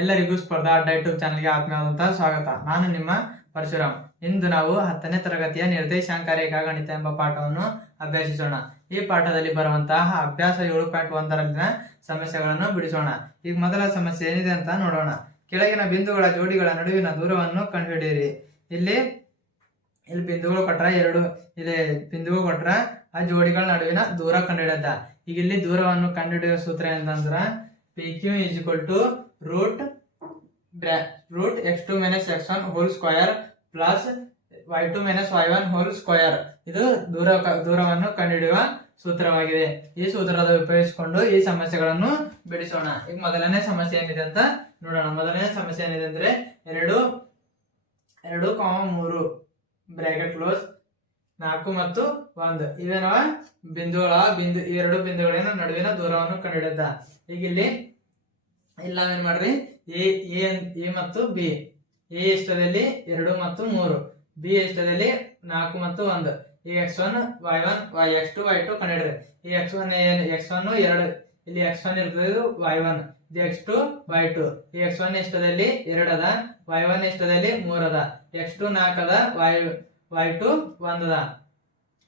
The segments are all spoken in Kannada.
ಎಲ್ಲರಿಗೂ ಸ್ಪರ್ಧಾ ಅಡ್ಡ ಯೂಟ್ಯೂಬ್ ಚಾನಲ್ಗೆ ಆತ್ಮೀಯವಾದಂತಹ ಸ್ವಾಗತ. ನಾನು ನಿಮ್ಮ ಪರಶುರಾಮ್. ಇಂದು ನಾವು ಹತ್ತನೇ ತರಗತಿಯ ನಿರ್ದೇಶಾಂಕ ರೇಖಾ ಗಣಿತ ಎಂಬ ಪಾಠವನ್ನು ಅಭ್ಯಾಸಿಸೋಣ. ಈ ಪಾಠದಲ್ಲಿ ಬರುವಂತಹ ಅಭ್ಯಾಸ ಏಳು ಪಾಯಿಂಟ್ ಒಂದರಲ್ಲಿನ ಸಮಸ್ಯೆಗಳನ್ನು ಬಿಡಿಸೋಣ. ಈಗ ಮೊದಲ ಸಮಸ್ಯೆ ಏನಿದೆ ಅಂತ ನೋಡೋಣ. ಕೆಳಗಿನ ಬಿಂದುಗಳ ಜೋಡಿಗಳ ನಡುವಿನ ದೂರವನ್ನು ಕಂಡುಹಿಡಿಯಿರಿ. ಇಲ್ಲಿ ಇಲ್ಲಿ ಬಿಂದುಗಳು ಕೊಟ್ರ ಎರಡು, ಇಲ್ಲಿ ಬಿಂದುಗಳು ಕೊಟ್ರ ಆ ಜೋಡಿಗಳ ನಡುವಿನ ದೂರ ಕಂಡುಹಿಡಿಯದ ಈಗ ಇಲ್ಲಿ ದೂರವನ್ನು ಕಂಡುಹಿಡಿಯುವ ಸೂತ್ರ ಏನಂತಂದ್ರ P Q is to root root x two minus x one whole square plus y two minus y one whole square ಇದು ದೂರ ದೂರವನ್ನು ಕಂಡುಹಿಡಿಯುವ ಸೂತ್ರವಾಗಿದೆ. ಈ ಸೂತ್ರದ ಉಪಯೋಗಿಸಿಕೊಂಡು ಈ ಸಮಸ್ಯೆಗಳನ್ನು ಬಿಡಿಸೋಣ. ಈಗ ಮೊದಲನೇ ಸಮಸ್ಯೆ ಏನಿದೆ ಅಂತ ನೋಡೋಣ. ಮೊದಲನೇ ಸಮಸ್ಯೆ ಏನಿದೆ ಅಂದ್ರೆ ಎರಡು ಎರಡು ಕಾಮ ಮೂರು ಬ್ರಾಕೆಟ್ ಕ್ಲೋಸ್ ನಾಲ್ಕು ಮತ್ತು ಒಂದು. ಇವೇನವ? ಬಿಂದುಗಳ, ಬಿಂದು ಎರಡು ಬಿಂದುಗಳಿನ ನಡುವಿನ ದೂರವನ್ನು ಕಂಡುಹಿಡಿದ. ಈಗ ಇಲ್ಲಿ ಇಲ್ಲಿ ನಾವೇನ್ ಮಾಡ್ರಿ ಎ ಎ ಮತ್ತು ಬಿ. ಎ ಇಷ್ಟದಲ್ಲಿ ಎರಡು ಮತ್ತು ಮೂರು. ಬಿ ಇಷ್ಟದಲ್ಲಿ ನಾಲ್ಕು ಮತ್ತು ಒಂದು. ಈ x one, y one, y x two, y two ಕಂಡಿಡ್ರಿ ಈ ಎಕ್ಸ್ ಒನ್ ಎಕ್ಸ್ ಒನ್ ಎರಡು. ಇಲ್ಲಿ ಎಕ್ಸ್ ಒನ್ ಇರ್ತದೆ ವೈ ಒನ್. ಇದು ಎಕ್ಸ್ ಟು, ವೈ ಟು. ಈ ಎಕ್ಸ್ ಒನ್ ಇಷ್ಟದಲ್ಲಿ ಎರಡು ಅದ. ವೈ ಒನ್ ಇಷ್ಟದಲ್ಲಿ ಮೂರು ಅದ. ಎಕ್ಸ್ ಟು ನಾಲ್ಕು ಅದ. ವೈ ವೈ ಟು ಒಂದ್ ಅದ.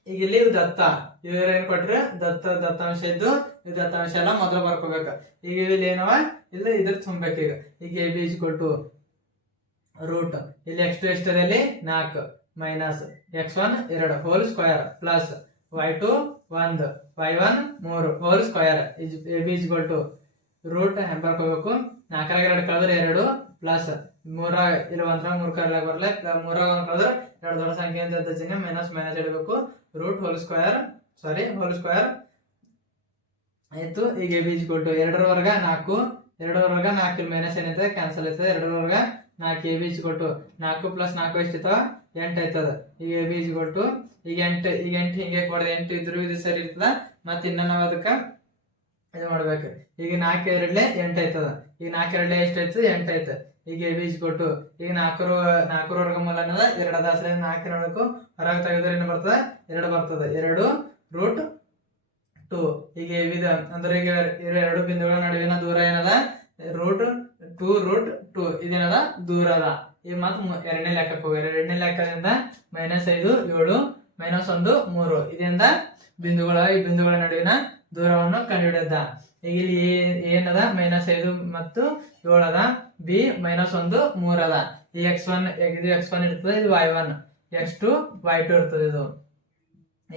ಈಗ ಇಲ್ಲಿ ದತ್ತ. ಇವ್ರ ಏನ್ ಕೊಟ್ರಿ? ದತ್ತ, ದತ್ತಾಂಶ ಇದ್ದು ಈ ದತ್ತಾಂಶ ಎಲ್ಲ ಮೊದಲು ಬರ್ಕೋಬೇಕು. ಈಗ ಇಲ್ಲಿ ಏನವ ಇಲ್ಲಿ ಇದ್ರ ತುಂಬಬೇಕು ಈಗ. ಈಗ ಎ ಬಿ ಟು ರೂಟ್ ಇಲ್ಲಿ ಎಕ್ಸ್ ಟು ಎಷ್ಟರಲ್ಲಿ ನಾಲ್ಕು ಮೈನಸ್ ಎಕ್ಸ್ ಒನ್ ಎರಡು whole square plus y two ಒಂದು. ವೈ ಒನ್ ಮೂರು whole square A B to root ಹೆಂಗ್ ಬರ್ಕೋಬೇಕು? ನಾಲ್ಕರಾಗ ಎರಡು ಕಳೆದ್ರೆ ಎರಡು ಪ್ಲಸ್ ಮೂರ ಇಲ್ಲಿ ಒಂದ್ರ ಮೂರು ಕರ್ಲಾಗ ಬರ್ಲೆ. ಮೂರಾಗ ಒಂದು ಕಳೆದ್ರೆ ಎರಡು ದೊಡ್ಡ ಸಂಖ್ಯೆ ಅಂತ ಚಿಹ್ನೆ ಮೈನಸ್ ಮೈನಸ್ ಇಡಬೇಕು root whole square sorry whole square ಆಯಿತು. ಈಗ ಎ ಬಿ ಟು ಎರಡರವರೆಗ ನಾಲ್ಕು ಎರಡರವರೆಗ ನಾಲ್ಕು ಇಲ್ಲಿ ಮೈನಸ್ ಏನೈತೆ ಕ್ಯಾನ್ಸಲ್ ಆಯ್ತದೆ ಎರಡರವರೆಗ ನಾಲ್ಕು ಎ ಬಿ ಕೊಟ್ಟು ನಾಲ್ಕು ಪ್ಲಸ್ ನಾಲ್ಕು ಎಷ್ಟಿತ್ತು ಎಂಟು ಆಯ್ತದ. ಈಗ ಎ ಬಿ ಕೊಟ್ಟು ಈಗ ಎಂಟು ಈಗ ಎಂಟು ಹಿಂಗೆ ಕೊಡೋದು. ಎಂಟು ಇದ್ರೂ ಇದು ಸರಿ ಇರ್ತದ. ಮತ್ತೆ ಇನ್ನ ನಾವು ಅದಕ್ಕೆ ಇದು ಮಾಡ್ಬೇಕು. ಈಗ ನಾಲ್ಕು ಎರಡ್ಲೆ ಎಂಟು ಆಯ್ತದ. ಈಗ ನಾಲ್ಕು ಎರಡ್ಲೆ ಎಷ್ಟು ಆಯ್ತದ? ಎಂಟು ಆಯ್ತು. ಈಗ ಎ ಬಿ ಕೊಟ್ಟು ಈಗ ನಾಲ್ಕರು, ನಾಲ್ಕರ ವರ್ಗಮೂಲ ಅನ್ನೋದ ಎರಡು ಅದ ಅಸಲ ನಾಲ್ಕು ಎರಡಕ್ಕೂ ಹೊರಗೆ ತೆಗೆದ್ರೆ ಏನು ಬರ್ತದ? ಎರಡು ಬರ್ತದ. ಎರಡು ರೂಟ್ ಟು. ಹೀಗೆ ವಿಧ. ಅಂದ್ರೆ ಈಗ ಎರಡು ಬಿಂದುಗಳ ನಡುವಿನ ದೂರ ಏನದ? ರೂಟ್ ಟೂ ರೂಟ್ ಟು ಇದೇನದ? ದೂರ ಅದ. ಈಗ ಮತ್ತೆ ಎರಡನೇ ಲೆಕ್ಕಕ್ಕೆ ಹೋಗಿ. ಎರಡನೇ ಲೆಕ್ಕದಿಂದ ಮೈನಸ್ ಐದು, ಏಳು ಮೈನಸ್ ಒಂದು, ಮೂರು. ಇದರಿಂದ ಬಿಂದುಗಳ, ಈ ಬಿಂದುಗಳ ನಡುವಿನ ದೂರವನ್ನು ಕಂಡುಹಿಡಿದ. ಈಗ ಇಲ್ಲಿ ಏನದ? ಮೈನಸ್ ಐದು ಮತ್ತು ಏಳದ. ಬಿ ಮೈನಸ್ ಒಂದು ಮೂರದ ಈ ಎಕ್ಸ್ ಒನ್ ಇದು ಎಕ್ಸ್ ಒನ್ ಇರ್ತದೆ, ಇದು y one x two y two ಇರ್ತದೆ ಇದು.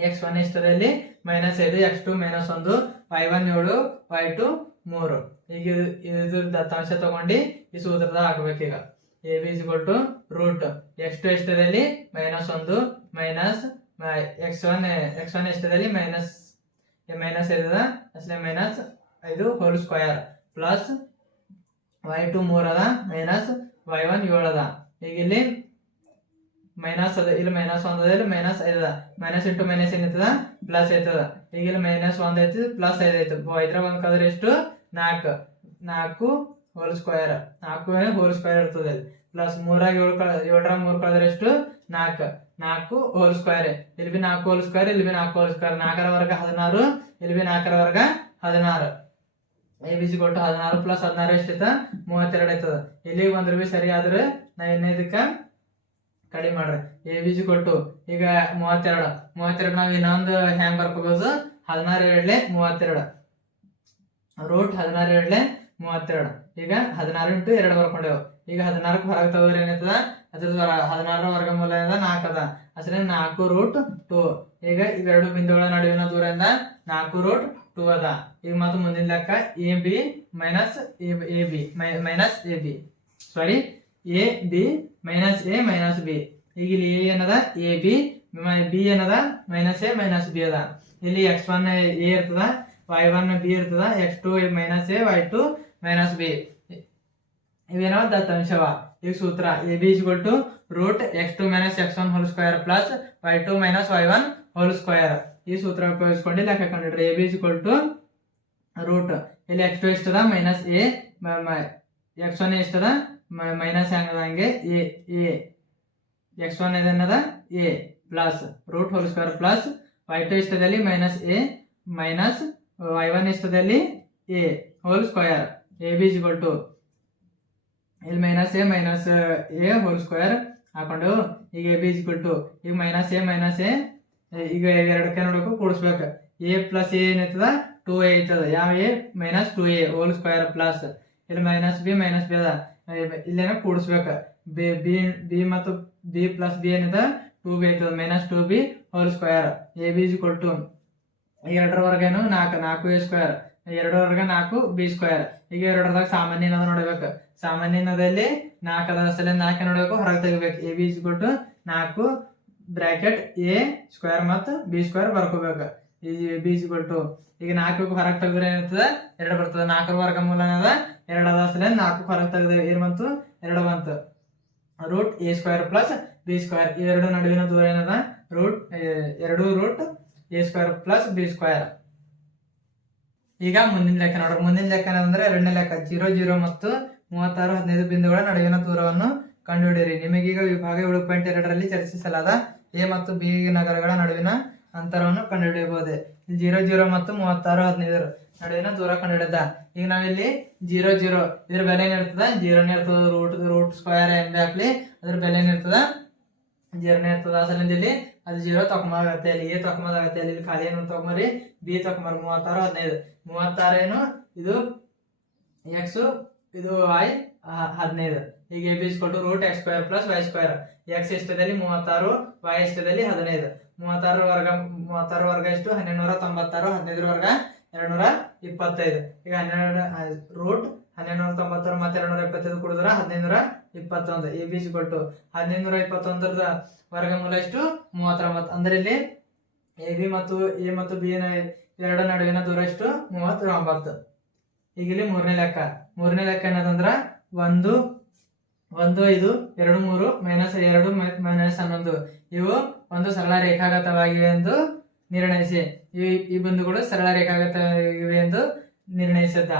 ಎಕ್ಸ್ ಒನ್ ಇಷ್ಟದಲ್ಲಿ ಮೈನಸ್ ಐದು ಎಕ್ಸ್ ಟು ಮೈನಸ್ ಒಂದು ವೈ ಒನ್ ಏಳು ವೈ ಟು ಮೂರು. ಈಗ ಇದು ಇದ್ರ ದತ್ತಾಂಶ ತಗೊಂಡು ಈ ಸೂತ್ರದ ಹಾಕ್ಬೇಕೀಗ A B is equal to root x two ಎಷ್ಟದಲ್ಲಿ minus ಒಂದು minus x one x one ಎಷ್ಟದಲ್ಲಿ minus minus ಐದದ ಅಸಲೆ ಮೈನಸ್ ಐದು whole square plus y two ಮೂರು ಅದ ಮೈನಸ್ ವೈ ಒನ್ ಏಳು ಅದ. ಈಗ ಇಲ್ಲಿ ಮೈನಸ್ ಅದ ಇಲ್ಲಿ ಮೈನಸ್ ಒಂದ್ ಇಲ್ಲಿ ಮೈನಸ್ ಐದು ಅದ ಮೈನಸ್ ಇಂಟು ಮೈನಸ್ ಏನಿರ್ತದ ಪ್ಲಸ್ ಐತದ ಈಗ ಇಲ್ಲಿ ಮೈನಸ್ ಒಂದ್ ಐತಿ ಪ್ಲಸ್ ಐದು ಐತೆ ಐದ್ರಾಗ ಒಂದ್ ಕದ್ರೆ ಎಷ್ಟು ನಾಲ್ಕು ನಾಲ್ಕು ಹೋಲ್ ಸ್ಕ್ವೇರ್ ನಾಲ್ಕು ಹೋಲ್ ಸ್ಕ್ವೇರ್ ಇರ್ತದೆ ಇಲ್ಲಿ ಪ್ಲಸ್ ಮೂರಾಗ ಏಳು ಕಳ ಏಳರಾಗ ಮೂರು ಕಳೆದ್ರೆ ಎಷ್ಟು ನಾಲ್ಕು ನಾಲ್ಕು ಹೋಲ್ ಸ್ಕ್ವೇರ್ ಇಲ್ಲಿ ಬಿ ನಾಲ್ಕು ಹೋಲ್ ಸ್ಕ್ವೇರ್ ಇಲ್ಲಿ ಬಿ ನಾಲ್ಕು ಹೋಲ್ ಸ್ಕ್ವೇರ್ ನಾಲ್ಕರ ವರ್ಗ ಹದಿನಾರು ಇಲ್ಲಿ ಬಿ ನಾಲ್ಕರ ವರ್ಗ ಹದಿನಾರು ಎ ಬಿ ಕೊಟ್ಟು ಹದಿನಾರು ಪ್ಲಸ್ ಹದಿನಾರು ಎಷ್ಟೈತ ಮೂವತ್ತೆರಡು ಐತದ ಇಲ್ಲಿ ಒಂದ್ರ ಬಿ ಸರಿ ಆದ್ರೆ ನಾ ಇನ್ನೈದಕ್ಕ ಕಡಿಮೆ ಮಾಡ್ರಿ. ಎ ಬಿ ಕೊಟ್ಟು. ಈಗ ಮೂವತ್ತೆರಡು. ಮೂವತ್ತೆರಡು ನಾವು ಇನ್ನೊಂದು ಹ್ಯಾಂಗ್ ಬರ್ಕೋಬಹುದು ಹದಿನಾರು ಎರಡ್ಲೆ ಮೂವತ್ತೆರಡು. ರೂಟ್ ಹದಿನಾರು ಎರಡ್ಲೆ ಮೂವತ್ತೆರಡು. ಈಗ ಹದಿನಾರು ಇಂಟು ಎರಡು ಬರ್ಕೊಂಡೆವು. ಈಗ ಹದಿನಾಲ್ಕು ಹೊರಗೆ ತೆಗೆದ್ರೆ ಏನಾಯ್ತದ ಹದಿನಾರರ ವರ್ಗಮೂಲ ಏನದ? ನಾಲ್ಕು ಅದ. ಅಸಲಿ ನಾಲ್ಕು ರೂಟ್ ಟೂ. ಈಗ ಇವೆರಡು ಬಿಂದುಗಳ ನಡುವಿನ ದೂರದಿಂದ ನಾಲ್ಕು ರೂಟ್ ಟೂ ಅದ. ಈಗ ಮತ್ತು ಮುಂದಿನ ಲೆಕ್ಕ A, B minus A, B minus A, B. Sorry A, B minus A minus B ಈಗ ಇಲ್ಲಿ ಎ ಏನದ ಎ ಬಿ ಬಿ ಏನದ? ಮೈನಸ್ ಎ ಮೈನಸ್ ಬಿ ಅದ. ಇಲ್ಲಿ ಎಕ್ಸ್ ಒನ್ ಎ ಇರ್ತದ ವೈ ಒನ್ ಬಿ ಇರ್ತದ x two minus A y two minus B ಇವೇನೋ ದತ್ತಾಂಶವ. ಈಗ ಸೂತ್ರ A B is equal to root x two minus x one whole square plus y two minus y one whole square ಈ ಸೂತ್ರ ಉಪಯೋಗಿಸ್ಕೊಂಡು ಲೆಕ್ಕ ಕಂಡಿಡ್ರಿ A B is equal to root ಇಲ್ಲಿ ಎಕ್ಸ್ ಟು ಎಷ್ಟದ? ಮೈನಸ್ ಎ ಎಕ್ಸ್ ಒನ್ ಎಷ್ಟದ? ಮೈನಸ್ ಹೆಂಗದಂಗೆ ಎ ಎ. ಎಕ್ಸ್ ಒನ್ ಏನದ A plus root whole square plus y two ಇಷ್ಟದಲ್ಲಿ minus A minus y one ಇಷ್ಟದಲ್ಲಿ A whole square A B is equal to ಇಲ್ಲಿ minus A minus A whole square ಹಾಕೊಂಡು ಈಗ ಎ ಬಿ ಇಕ್ವಲ್ ಟು ಈಗ ಮೈನಸ್ ಎ ಮೈನಸ್ ಎ, ಈಗ ಎರಡಕ್ಕೆ ನೋಡಬೇಕು ಕೂಡಿಸ್ಬೇಕು. ಎ ಪ್ಲಸ್ ಎ ಏನಾಯ್ತದ? ಟೂ ಎ ಐತದ ಯಾವ A? Minus two A whole square plus. ಇಲ್ಲಿ ಮೈನಸ್ ಬಿ ಮೈನಸ್ ಬಿ ಅದ. ಇಲ್ಲೇನೋ ಕೂಡಿಸ್ಬೇಕು. ಬಿ ಬಿ ಬಿ ಮತ್ತು ಬಿ ಪ್ಲಸ್ ಬಿ ಏನಿದೆ ಟೂ ಬಿ ಐತದ minus two B whole square A B is ಕೊಟ್ಟು ಎರಡರವರೆಗೇನು ನಾಲ್ಕು. ನಾಲ್ಕು ಎ ಸ್ಕ್ವೇರ್ ಎರಡರವರೆಗೆ ನಾಲ್ಕು ಬಿ ಸ್ಕ್ವೇರ್ ಈಗ ಎರಡರದಾಗ ಸಾಮಾನ್ಯನದ ನೋಡ್ಬೇಕು. ನಾಲ್ಕು ಅದರ ಸಲ ನಾಲ್ಕು ನೋಡ್ಬೇಕು? ಹೊರಗೆ ತೆಗಿಬೇಕು. ಎ ಬಿ ಇಸ್ ಕೊಟ್ಟು ನಾಲ್ಕು ಬ್ರ್ಯಾಕೆಟ್ ಎ ಸ್ಕ್ವೇರ್ ಮತ್ತು ಬಿ ಸ್ಕ್ವೇರ್ ಬರ್ಕೋಬೇಕು. ಈ ಟು ಈಗ ನಾಲ್ಕು ಹೊರಗೆ ತೆಗೆದ್ರೆ ಏನಿರ್ತದೆ ಎರಡು ಬರ್ತದೆ. ನಾಲ್ಕರ ವರ್ಗ ಮೂಲ ಏನದ? ಎರಡು ಅದ. ಅಸಲ ನಾಲ್ಕು ಹೊರಗೆ ತೆಗೆದ ಏನು ಬಂತು? ಎರಡು ಬಂತು. Root A square plus B square ಎರಡು ನಡುವಿನ ದೂರ ಏನದ? ರೂಟ್ ಎರಡು root A square plus B square ಈಗ ಮುಂದಿನ ಲೆಕ್ಕ ನೋಡ್ರಿ ಮುಂದಿನ ಲೆಕ್ಕ ಏನಂದ್ರೆ ಎರಡನೇ ಲೆಕ್ಕ. ಜೀರೋ ಜೀರೋ ಮತ್ತು ಮೂವತ್ತಾರು, ಹದಿನೈದು ಬಿಂದುಗಳ ನಡುವಿನ ದೂರವನ್ನು ಕಂಡುಹಿಡಿಯಿರಿ. ನಿಮಗೀಗ ವಿಭಾಗ ಏಳು ಪಾಯಿಂಟ್ ಎರಡರಲ್ಲಿ ಚರ್ಚಿಸಲಾದ ಎ ಮತ್ತು ಬಿ ನಗರಗಳ ನಡುವಿನ ಅಂತರವನ್ನು ಕಂಡುಹಿಡಿಯಬಹುದೇ? ಜೀರೋ ಜೀರೋ ಮತ್ತು ಮೂವತ್ತಾರು ಹದಿನೈದರ ನಡುವಿನ ದೂರ ಕಂಡುಹಿಡಿದ. ಈಗ ನಾವಿಲ್ಲಿ ಜೀರೋ ಜೀರೋ. ಇದ್ರ ಬೆಲೆ ಏನಿರ್ತದ ಜೀರೋನೇ ಇರ್ತದ ರೂಟ್ ರೂಟ್ ಸ್ಕ್ವೇರ್ ಎಂಬ ಹಾಕ್ಲಿ? ಅದ್ರ ಬೆಲೆ ಏನಿರ್ತದ ಜೀರೋನೇ ಇರ್ತದ. ಅಸಲಿಂದ ಇಲ್ಲಿ ಅದು ಜೀರೋ ತಕೊಂಬಾಗತ್ತೆ. ಅಲ್ಲಿ ಎ ತಕೊಂಬಾಗತ್ತೆ. ಅಲ್ಲಿ ಇಲ್ಲಿ ಖಾಲಿ ಏನು ತಕೊಂಬರಿ ಬಿ ತಕೊಂಬರ್ ಮೂವತ್ತಾರು, ಹದಿನೈದು. ಮೂವತ್ತಾರು ಏನು? ಇದು ಎಕ್ಸ್ ಇದು ವೈ ಹದಿನೈದು. ಈಗ ಎ ಬಿ ಕೊಟ್ಟು root x square plus y square x ಇಷ್ಟದಲ್ಲಿ ಮೂವತ್ತಾರು. ವೈ ಇಷ್ಟದಲ್ಲಿ ಹದಿನೈದು. ಮೂವತ್ತಾರು ವರ್ಗ ಮೂವತ್ತಾರು ವರ್ಗ ಎಷ್ಟು? ಹನ್ನೆರಡು ನೂರ ತೊಂಬತ್ತಾರು ಹದಿನೈದರ ವರ್ಗ ಎರಡು ನೂರ ಇಪ್ಪತ್ತೈದು. ಈಗ ಹನ್ನೆರಡು ರೂಟ್ ಹನ್ನೆರಡು ನೂರ ತೊಂಬತ್ತಾರು ಮತ್ತೆ ಎರಡು ನೂರ ಇಪ್ಪತ್ತೈದು ಕುಡಿದ್ರೆ ಹದಿನೈದು ನೂರ ಇಪ್ಪತ್ತೊಂದು ಎ ಬಿ ಕೊಟ್ಟು ಹದಿನೈದು ನೂರ ಇಪ್ಪತ್ತೊಂದರದ ವರ್ಗಮೂಲ ಎಷ್ಟು? ಮೂವತ್ತೊಂಬತ್ತು. ಅಂದ್ರೆ ಇಲ್ಲಿ ಎ ಬಿ ಮತ್ತು ಎ ಮತ್ತು ಬಿ ನ ಎರಡು ನಡುವಿನ ದೂರ ಎಷ್ಟು? ಮೂವತ್ತೊಂಬತ್ತು. ಈಗ ಇಲ್ಲಿ ಮೂರನೇ ಲೆಕ್ಕ. ಮೂರನೇ ಲೆಕ್ಕ ಏನದಂದ್ರೆ? ಒಂದು ಒಂದು, ಐದು, ಎರಡು, ಮೂರು ಮೈನಸ್ ಎರಡು ಮೈನಸ್ ಹನ್ನೊಂದು. ಇವು ಒಂದು ಸರಳ ರೇಖಾಗತವಾಗಿವೆ ಎಂದು ನಿರ್ಣಯಿಸಿ. ಈ ಈ ಬಿಂದುಗಳು ಸರಳ ರೇಖಾಗತವಾಗಿವೆ ಎಂದು ನಿರ್ಣಯಿಸಿದ್ದ.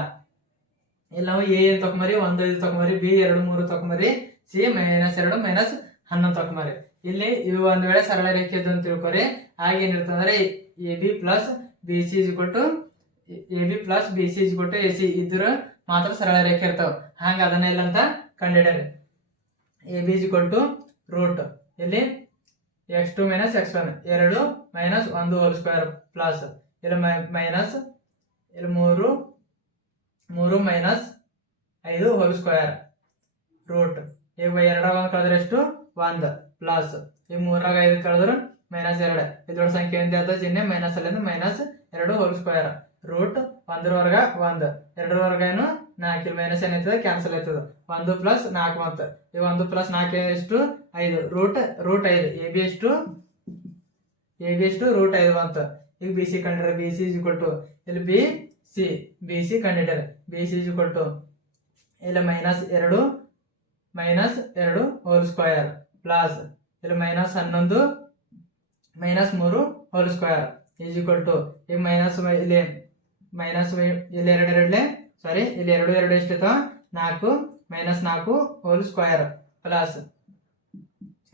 ಇಲ್ಲಿ ನಾವು ಎ ಏನ್ ತಕೊಂಬರಿ ಒಂದು ಐದು ತಕೊಂಬರಿ ಬಿ ಎರಡು ಮೂರು ತಕೊಂಬರಿ ಸಿ ಮೈನಸ್ ಎರಡು ಮೈನಸ್ ಹನ್ನೊಂದು ತಕೊಂಬರಿ ಇಲ್ಲಿ ಇವು ಒಂದು ವೇಳೆ ಸರಳ ರೇಖೆ ಇದ್ದು ಅಂತ ತಿಳ್ಕೊರಿ. ಆಗ ಏನಿರ್ತದೆ ಅಂದ್ರೆ A B plus B C is ಕೊಟ್ಟು A B plus B C is ಕೊಟ್ಟು ಎ ಸಿ ಇದ್ರ ಮಾತ್ರ ಸರಳ ರೇಖೆ ಇರ್ತಾವ. ಹಂಗ ಅದನ್ನ ಇಲ್ಲ ಅಂತ ಕಂಡಿಡ್ರಿ ಎ ಬಿ ಇಸ್ ಕೊಟ್ಟು ರೂಟ್. ಇಲ್ಲಿ x two minus x one. ಎರಡು ಮೈನಸ್ ಒಂದು ಹೋಲ್ ಸ್ಕ್ವೇರ್ ಪ್ಲಸ್. ಇಲ್ಲಿ ಮೈನಸ್. ಇಲ್ಲಿ ಮೂರು ಮೂರು ಮೈನಸ್ ಐದು ಹೋಲ್ ಸ್ಕ್ವೇರ್ ರೂಟ್. ಈಗ ಎರಡರಾಗ ಒಂದು ಕಳೆದ್ರೆ ಎಷ್ಟು? ಒಂದು ಪ್ಲಸ್. ಈಗ ಮೂರಾಗ ಐದು ಕಳೆದ್ರೆ ಮೈನಸ್ ಎರಡು. ಇದು ದೊಡ್ಡ ಸಂಖ್ಯೆ ಅಂತ ಚಿಹ್ನೆ? ಮೈನಸ್ ಅಲ್ಲಿಂದ ಮೈನಸ್ ಎರಡು ಹೋಲ್ ಸ್ಕ್ವೇರ್ ರೂಟ್ ಒಂದರವರೆಗ ವರ್ಗ ಒಂದು. ಎರಡರ ವರ್ಗ ಏನು? ನಾಲ್ಕು ಮೈನಸ್ ಏನಾಯ್ತದೆ ಕ್ಯಾನ್ಸಲ್ ಆಯ್ತದ ಒಂದು ಪ್ಲಸ್ ನಾಲ್ಕು ಬಂತು ಈಗ ಒಂದು ಪ್ಲಸ್ ನಾಲ್ಕು ಎಷ್ಟು? ಐದು. ರೂಟ್ ರೂಟ್ ಐದು. ಎ ಬಿ ಎಷ್ಟು? ಎ ಬಿ ಎಷ್ಟು? ರೂಟ್ ಐದು ಅಂತ ಈಗ ಬಿ ಸಿ ಕಂಡಿಡ್ರೆ. ಬಿ ಸಿ ಕೊಟ್ಟು ಇಲ್ಲಿ ಬಿ ಸಿ ಬಿ ಸಿ ಕಂಡಿಡ್ರೆ. ಬಿ ಸಿ ಕೊಟ್ಟು ಇಲ್ಲಿ ಮೈನಸ್ ಎರಡು ಮೈನಸ್ ಎರಡು ಹೋಲ್ ಸ್ಕ್ವಯರ್ ಪ್ಲಸ್ ಇಲ್ಲಿ ಮೈನಸ್ ಹನ್ನೊಂದು ಮೈನಸ್ ಮೂರು whole square is equal to ಈಗ ಮೈನಸ್ ಇಲ್ಲಿ ಮೈನಸ್ ಇಲ್ಲಿ ಎರಡು ಎರಡಲೆ ಸಾರಿ ಇಲ್ಲಿ ಎರಡು ಎರಡು ಎಷ್ಟಿತ್ತು ನಾಲ್ಕು ಮೈನಸ್ ನಾಲ್ಕು ಹೋಲ್ ಸ್ಕ್ವಯರ್ ಪ್ಲಸ್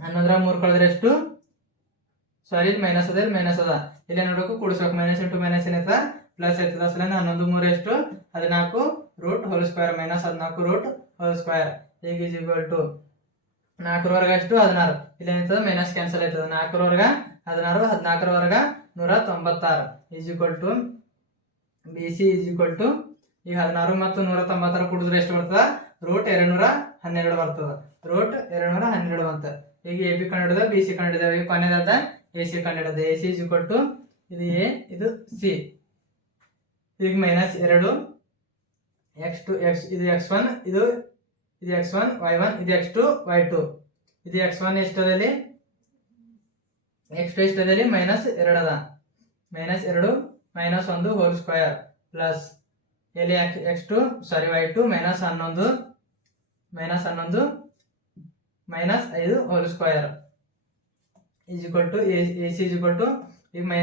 ಹನ್ನೊಂದರ ಮೂರು ಕಳೆದ್ರೆ ಎಷ್ಟು? ಸಾರಿ ಇಲ್ಲಿ ಮೈನಸ್ ಅದ ಇಲ್ಲಿ ಮೈನಸ್ ಅದ. ಇಲ್ಲಿ ನೋಡಬೇಕು, ಕೂಡಿಸ್ಬೇಕು. ಮೈನಸ್ ಇಂಟು ಮೈನಸ್ ಏನೈತ ಪ್ಲಸ್ ಐತದ ಅಸಲಿಂದ ಹನ್ನೊಂದು ಮೂರು ಎಷ್ಟು? ಹದಿನಾಲ್ಕು ರೂಟ್ ಹೋಲ್ ಸ್ಕ್ವೇರ್ ಮೈನಸ್ ಹದಿನಾಲ್ಕು ರೂಟ್ ಹೋಲ್ ಸ್ಕ್ವೇರ್ ಈಗ ಈಸ್ ಈಕ್ವಲ್ ಟು ನಾಲ್ಕರವರೆಗೆ ಎಷ್ಟು? ಹದಿನಾರು. ಇಲ್ಲಿ ಏನಾಯ್ತದ ಮೈನಸ್ ಕ್ಯಾನ್ಸಲ್ ಆಯ್ತದ. ನಾಲ್ಕರವರೆಗೆ ಹದಿನಾರು, ಹದಿನಾಲ್ಕರವರೆಗೆ ನೂರ ತೊಂಬತ್ತಾರು. Is equal to B C is equal to ಈಗ ಹದಿನಾರು ಮತ್ತು ನೂರ ತೊಂಬತ್ತಾರು ಕುಡಿದ್ರೆ ಎಷ್ಟು ಬರ್ತದ? ರೂಟ್ ಎರಡು ನೂರ ಹನ್ನೆರಡು ಬರ್ತದ. ರೂಟ್ ಎರಡು ನೂರ ಹನ್ನೆರಡು ಅಂತ ಈಗ ಎ ಬಿ ಹಿಡಿದ ಬಿ ಸಿ ಕಂಡು ಈಗ ಕೊನೆದಾದ A C ಕಂಡಿಡಿದ A C G equal to ಇದು ಎ ಇದು ಸಿ ಈಗ ಮೈನಸ್ ಎರಡು ಎಕ್ಸ್ ಟು ಎಕ್ಸ್ ಇದು ಎಕ್ಸ್ ಒನ್ ಇದು ಇದು ಎಕ್ಸ್ ಒನ್ ವೈ ಒನ್ ಇದು ಎಕ್ಸ್ ಟು ವೈ ಟು ಇದು ಎಕ್ಸ್ ಒನ್ ಎಷ್ಟದಲ್ಲಿ ಎಕ್ಸ್ ಟು ಎಷ್ಟದಲ್ಲಿ ಮೈನಸ್ ಎರಡು ಅದ. ಮೈನಸ್ ಎರಡು ಮೈನಸ್ ಒಂದು ಹೋಲ್ ಸ್ಕ್ವಯರ್ ಪ್ಲಸ್ ಇಲ್ಲಿ ಎಷ್ಟು? ಸಾರಿ ವೈ ಟು ಮೈನಸ್ ಹನ್ನೊಂದು ಮೈನಸ್ ಹನ್ನೊಂದು ಮೈನಸ್ ಐದು whole square is equal to A C is equal to ಈಗ ಮೈ,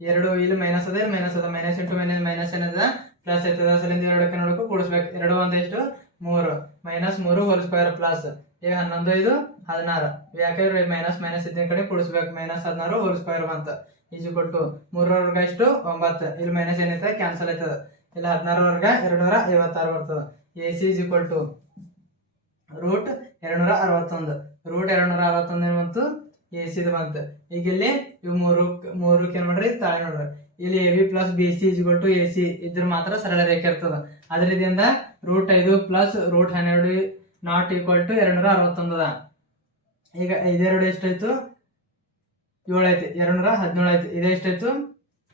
ಎರಡು ಇಲ್ಲಿ ಮೈನಸ್ ಅದ ಮೈನಸ್ ಅದ ಮೈನಸ್ ಇಂಟು ಮೈನಸ್ ಮೈನಸ್ ಏನದ? ಪ್ಲಸ್ ಐತದ ಸಲಿಂದ ಎರಡಕ್ಕೆ ನೋಡಕ್ಕೆ ಕೂಡಿಸ್ಬೇಕು. ಎರಡು ಒಂದು ಎಷ್ಟು? ಮೂರು. ಮೈನಸ್ ಮೂರು ಹೋಲ್ ಸ್ಕ್ವೇರ್ ಪ್ಲಸ್ ಈಗ ಹನ್ನೊಂದು, ಐದು, ಹದಿನಾರು. ಯಾಕಂದ್ರೆ ಮೈನಸ್ ಮೈನಸ್ ಇದ್ದ ಕಡೆ ಕೂಡಿಸ್ಬೇಕು. ಮೈನಸ್ ಹದಿನಾರು ಹೋಲ್ ಸ್ಕ್ವೇರ್ ಬಂತ ಈಜು ಕೊಟ್ಟು ಮೂರರವರ್ಗ ಎಷ್ಟು? ಒಂಬತ್ತು. ಇಲ್ಲಿ ಮೈನಸ್ ಏನೈತೆ ಕ್ಯಾನ್ಸಲ್ ಆಯ್ತದ ಇಲ್ಲಿ ಹದಿನಾರವರ್ಗ ಎರಡು ನೂರ ಐವತ್ತಾರು ಬರ್ತದ. A C is equal to root ಎರಡ್ನೂರ ಅರವತ್ತೊಂದು. ರೂಟ್ ಎರಡ್ನೂರ ಅರವತ್ತೊಂದು ಏನು ಬಂತು? ಎ ಸಿದು ಬಂತು. ಈಗ ಇಲ್ಲಿ ಇವು ಮೂರು, ಮೂರಕ್ಕೆ ಏನು ಮಾಡ್ರಿ? ತಾಳೆ ನೋಡ್ರಿ. ಇಲ್ಲಿ A B plus B C is to A C ಇದ್ರೆ ಮಾತ್ರ ಸರಳ ರೇಖೆ ಇರ್ತದ. ಅದರಿಂದ ರೂಟ್ ಐದು ಪ್ಲಸ್ ರೂಟ್ ಹನ್ನೆರಡು ನಾಟ್ ಈಕ್ವಲ್ ಟು ಎರಡ್ನೂರ ಅರವತ್ತೊಂದು ಅದ. ಈಗ ಇದೆರಡು ಎಷ್ಟಾಯ್ತು? ಏಳು ಆಯ್ತು. ಎರಡ್ನೂರ ಹದಿನೇಳು ಆಯ್ತು. ಇದು ಎಷ್ಟಾಯ್ತು?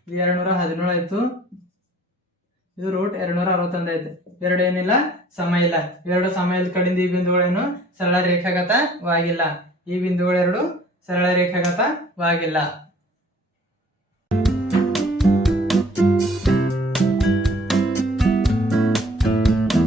ಎರಡು ಎರಡ್ನೂರ ಹದಿನೇಳು ಆಯ್ತು. ಇದು ರೂಟ್ ಎರಡ್ನೂರ ಅರವತ್ತೊಂದು ಐತೆ. ಎರಡು ಏನಿಲ್ಲ? ಸಮ ಇಲ್ಲ. ಎರಡು ಸಮ ಇಲ್ಲ ಕಡಿಂದ ಈ ಬಿಂದುಗಳೇನು ಸರಳ ರೇಖಾಗತವಾಗಿಲ್ಲ. ಈ ಬಿಂದುಗಳೆರಡು ಸರಳ ರೇಖಾಗತವಾಗಿಲ್ಲ.